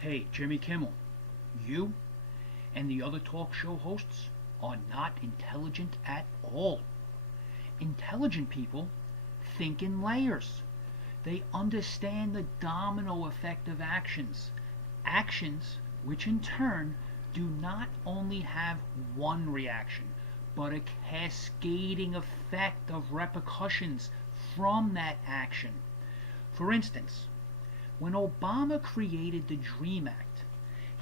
Hey, Jimmy Kimmel, you and the other talk show hosts are not intelligent at all. Intelligent people think in layers. They understand the domino effect of actions. Actions which in turn do not only have one reaction, but a cascading effect of repercussions from that action. For instance, when Obama created the DREAM Act,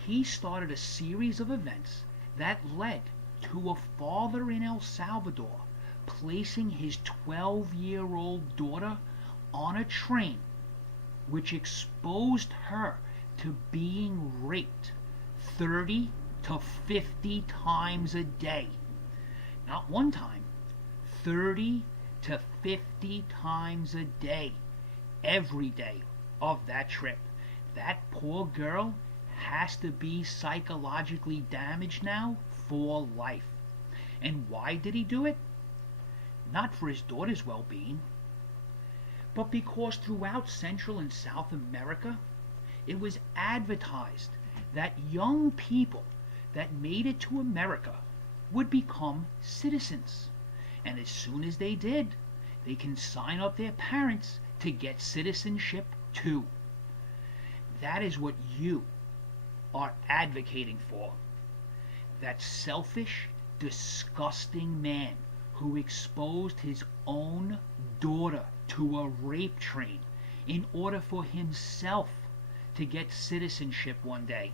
he started a series of events that led to a father in El Salvador placing his 12-year-old daughter on a train, which exposed her to being raped 30 to 50 times a day. Not one time, 30 to 50 times a day, every day of that trip. That poor girl has to be psychologically damaged now for life. And why did he do it? Not for his daughter's well-being, but because throughout Central and South America, it was advertised that young people that made it to America would become citizens. And as soon as they did, they can sign up their parents to get citizenship too. That is what you are advocating for. That selfish, disgusting man who exposed his own daughter to a rape train in order for himself to get citizenship one day.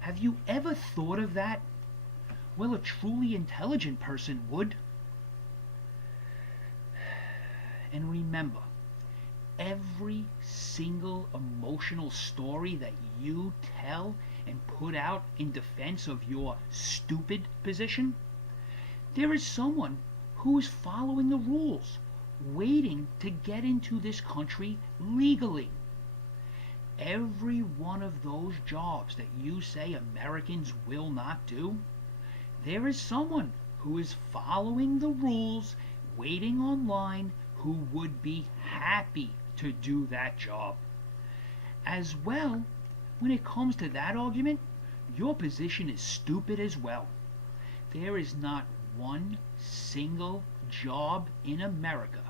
Have you ever thought of that? Well, a truly intelligent person would. And remember, every single emotional story that you tell and put out in defense of your stupid position, there is someone who is following the rules, waiting to get into this country legally. Every one of those jobs that you say Americans will not do, there is someone who is following the rules, waiting online, who would be happy to do that job. As well, when it comes to that argument, your position is stupid as well. There is not one single job in America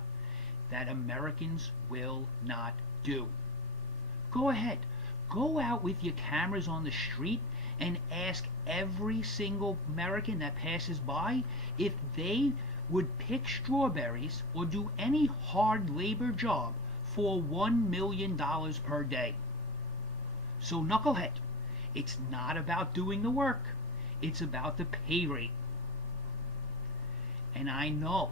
that Americans will not do. Go ahead, go out with your cameras on the street and ask every single American that passes by if they would pick strawberries or do any hard labor job for $1 million per day. So knucklehead, it's not about doing the work, it's about the pay rate. And I know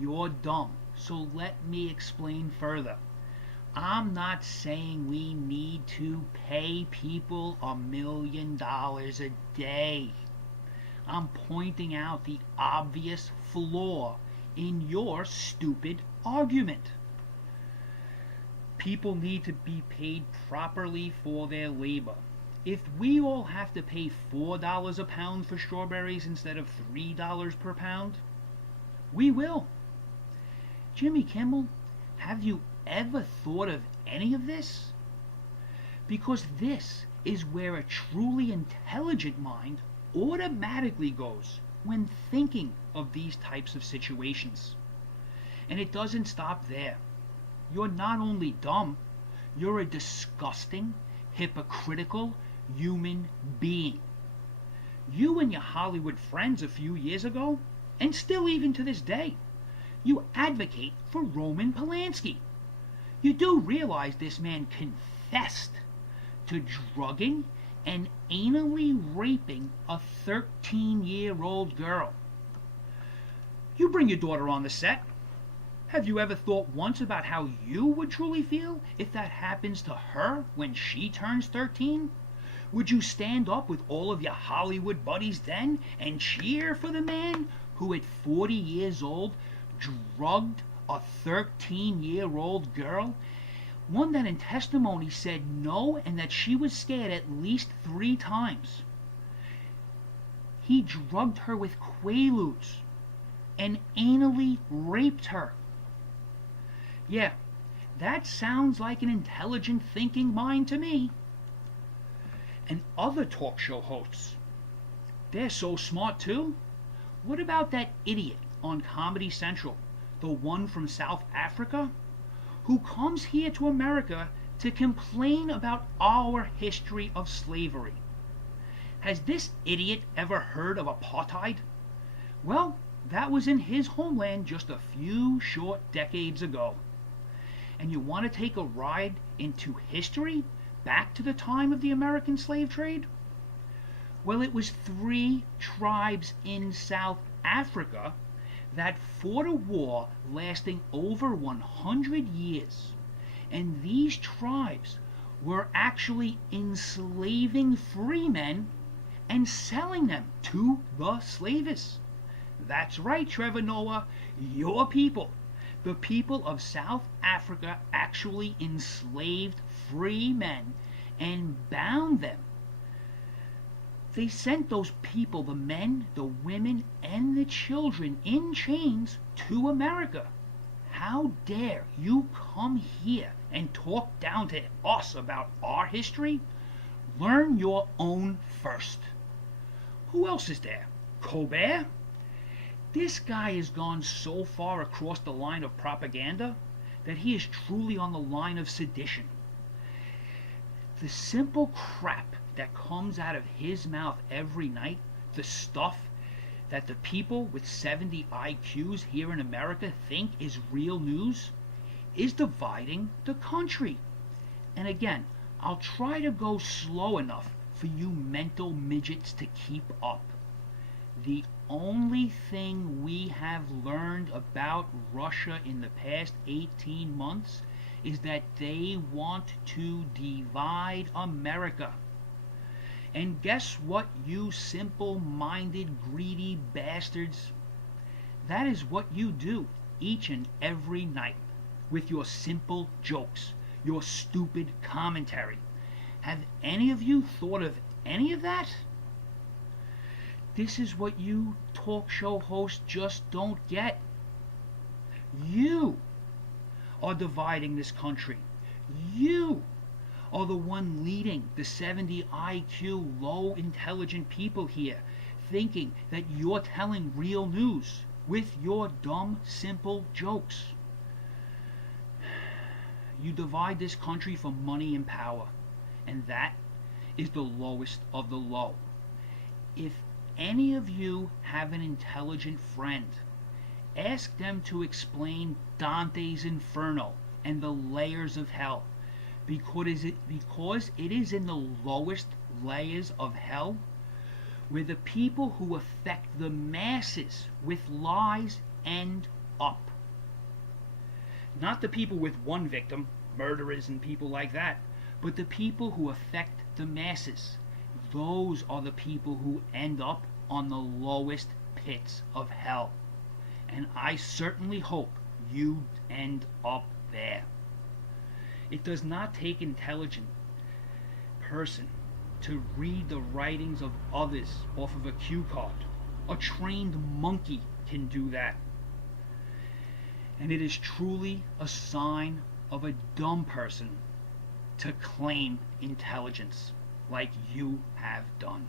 you're dumb, so let me explain further. I'm not saying we need to pay people $1 million a day. I'm pointing out the obvious flaw in your stupid argument. People need to be paid properly for their labor. If we all have to pay $4 a pound for strawberries instead of $3 per pound, we will. Jimmy Kimmel, have you ever thought of any of this? Because this is where a truly intelligent mind automatically goes when thinking of these types of situations. And it doesn't stop there. You're not only dumb, you're a disgusting, hypocritical human being. You and your Hollywood friends a few years ago, and still even to this day, you advocate for Roman Polanski. You do realize this man confessed to drugging and anally raping a 13-year-old girl. You bring your daughter on the set. Have you ever thought once about how you would truly feel if that happens to her when she turns 13? Would you stand up with all of your Hollywood buddies then and cheer for the man who at 40 years old drugged a 13-year-old girl? One that in testimony said no and that she was scared at least 3 times. He drugged her with Quaaludes and anally raped her. Yeah, that sounds like an intelligent thinking mind to me. And other talk show hosts, they're so smart too. What about that idiot on Comedy Central, the one from South Africa, who comes here to America to complain about our history of slavery? Has this idiot ever heard of apartheid? Well, that was in his homeland just a few short decades ago. And you want to take a ride into history, back to the time of the American slave trade? Well, it was 3 tribes in South Africa that fought a war lasting over 100 years. And these tribes were actually enslaving free men and selling them to the slavists. That's right, Trevor Noah, your people. The people of South Africa actually enslaved free men and bound them. They sent those people, the men, the women, and the children in chains to America. How dare you come here and talk down to us about our history? Learn your own first. Who else is there? Colbert? This guy has gone so far across the line of propaganda that he is truly on the line of sedition. The simple crap that comes out of his mouth every night, the stuff that the people with 70 IQs here in America think is real news, is dividing the country. And again, I'll try to go slow enough for you mental midgets to keep up. The only thing we have learned about Russia in the past 18 months is that they want to divide America. And guess what, you simple-minded, greedy bastards? That is what you do each and every night with your simple jokes, your stupid commentary. Have any of you thought of any of that? This is what you talk show hosts just don't get. You are dividing this country. You are the one leading the 70 IQ low intelligent people here, thinking that you're telling real news with your dumb, simple jokes. You divide this country for money and power, and that is the lowest of the low. If any of you have an intelligent friend, ask them to explain Dante's Inferno and the layers of hell, because it is in the lowest layers of hell where the people who affect the masses with lies end up. Not the people with one victim, murderers and people like that, but the people who affect the masses. Those are the people who end up on the lowest pits of hell. And I certainly hope you end up there. It does not take an intelligent person to read the writings of others off of a cue card. A trained monkey can do that. And it is truly a sign of a dumb person to claim intelligence like you have done.